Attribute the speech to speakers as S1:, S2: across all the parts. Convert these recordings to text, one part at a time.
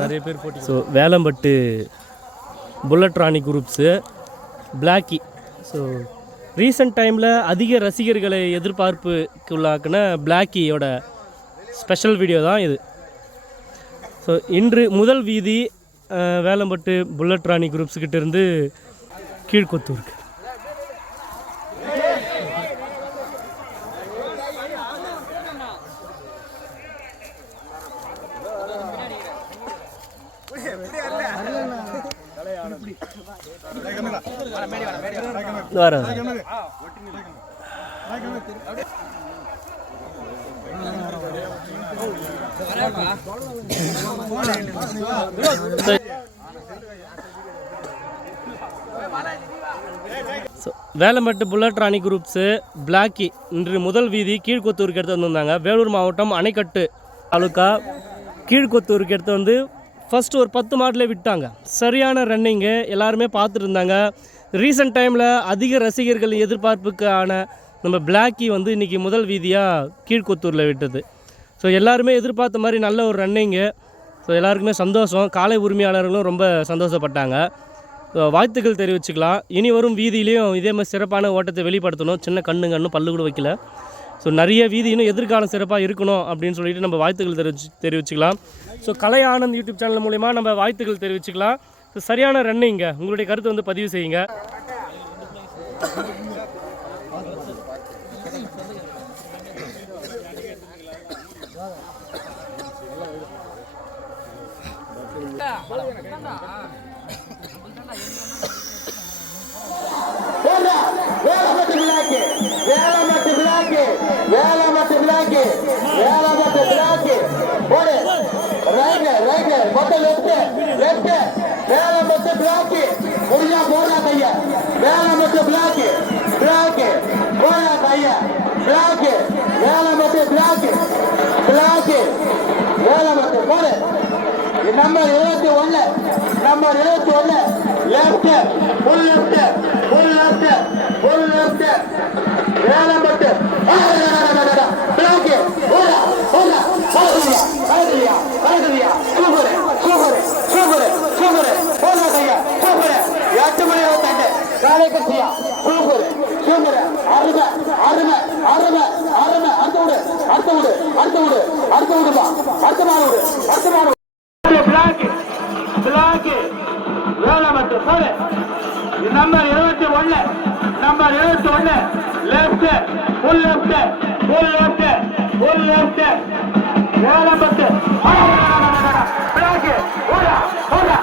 S1: நிறைய பேர் போட்டி so Velampattu bullet Rani groups Blackie so recent டைமில் அதிக ரசிகர்களை எதிர்பார்ப்புக்கு உள்ளாக்குன பிளாக்கியோட ஸ்பெஷல் வீடியோ தான் இது. ஸோ இன்று முதல் வீதி வேலம்பட்டு புல்லட் ராணி குரூப்ஸுக்கிட்ட கீழ்கொத்தூருக்கு. வர வேலம்பட்டு புல்லட் ராணி குரூப்ஸு பிளாக்கி இன்று முதல் வீதி கீழ்கொத்தூருக்கு எடுத்து வந்திருந்தாங்க. வேலூர் மாவட்டம் அணைக்கட்டு தாலுக்கா கீழ்கொத்தூருக்கு எடுத்து வந்து ஃபஸ்ட்டு ஒரு பத்து மாடில் விட்டாங்க. சரியான ரன்னிங்கு எல்லாருமே பார்த்துட்டு இருந்தாங்க ரீசெண்ட் டைமில் அதிக ரசிகர்கள் எதிர்பார்ப்புக்கான நம்ம பிளாக்கி வந்து இன்றைக்கி முதல் வீதியாக கீழ்கொத்தூரில் விட்டது. ஸோ எல்லாருமே எதிர்பார்த்த மாதிரி நல்ல ஒரு ரன்னிங்கு ஸோ எல்லாருக்குமே சந்தோஷம். காலை உரிமையாளர்களும் ரொம்ப சந்தோஷப்பட்டாங்க. வாழ்த்துக்கள் தெரிவிச்சுக்கலாம். இனி வரும் வீதியிலையும் இதே மாதிரி சிறப்பான ஓட்டத்தை வெளிப்படுத்தணும். சின்ன கண்ணு கண்ணு பல்லு கூட வைக்கல. ஸோ நிறைய வீதி இன்னும் எதிர்காலம் சிறப்பாக இருக்கணும் அப்படின்னு சொல்லிட்டு நம்ம வாழ்த்துக்கள் தெரிவிச்சு தெரிவிச்சுக்கலாம் so Kalai Anand YouTube channel மூலிமா நம்ம வாழ்த்துக்கள் தெரிவிச்சுக்கலாம் ஸோ சரியான ரன்னிங்க உங்களுடைய கருத்தை வந்து பதிவு செய்யுங்க
S2: ரைட் மொத்தம் லெஃப்ட் லெஃப்ட் வேலம்பட்டு விழாக்கு முடிஞ்சா போடுறா கைய வேலம்பட்டு விழாக்கு விழாக்கு போடுறா கைய விழாக்கு வேலம்பட்டு விழாக்கு விழாக்கு வேலம்பட்டு போடு நம்பர் இருபத்தி ஒண்ணு நம்பர் இருபத்தி ஒண்ணு லெஃப்ட் ஃபுல் லெஃப்ட் ஃபுல் கட்சியா சூப்பர் சூப்பர் அருமை அருமை அருமை அருமை. அடுத்த விடு அடுத்த விடு அடுத்த விடு அடுத்த விடுப்பா அடுத்த மாடு விடு அடுத்த மாடு பிளாக் பிளாக் வேலை மட்டும் போடு நம்பர் இருபத்தி ஒண்ணு. நம்பர் இருபத்தி ஒண்ணு. Left full left full left full left வேலை பத்து பிளாக் ஓடா ஓடா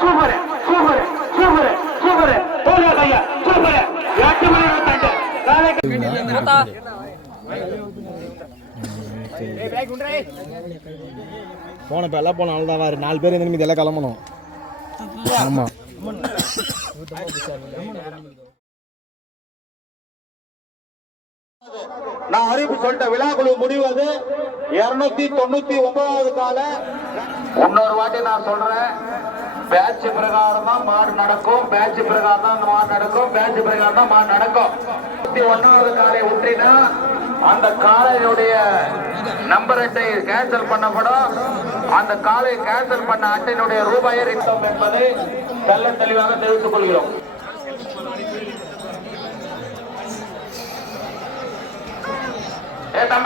S2: சூப்பர் சூப்பர் சூப்பர் சூப்பர் ஓடா கையா சூப்பர் எட்டு மணி இருபத்தெட்டு போனப்ப
S3: போன எல்லாம் போன தான் நாலு பேர் இருந்து இதெல்லாம் கிளம்பணும். ஆமாம்
S2: நான் அறிவிப்பு சொல்லிட்ட விழாக்குழு முடிவது இருநூத்தி தொண்ணூத்தி ஒன்பதாவது கால. இன்னொரு வாட்டி நான் சொல்றேன். பேட்ச் பிரகாரம் தான் மாடு நடக்கும். பேட்ச் பிரகாரம் தான் மாடு நடக்கும். பேட்ச் பிரகாரம் தான் மாடு நடக்கும். ஒன்னாவது காலை விட்டினா அந்த காலையினுடைய நம்பர் அட்டை கேன்சல் பண்ணப்படும். அந்த காலை கேன்சல் பண்ண அட்டையினுடைய ரூபாயை ரிட்டம் என்பதை தெல்ல தெளிவாக தெரிவித்துக் கொள்கிறோம். ஏ தம்பி.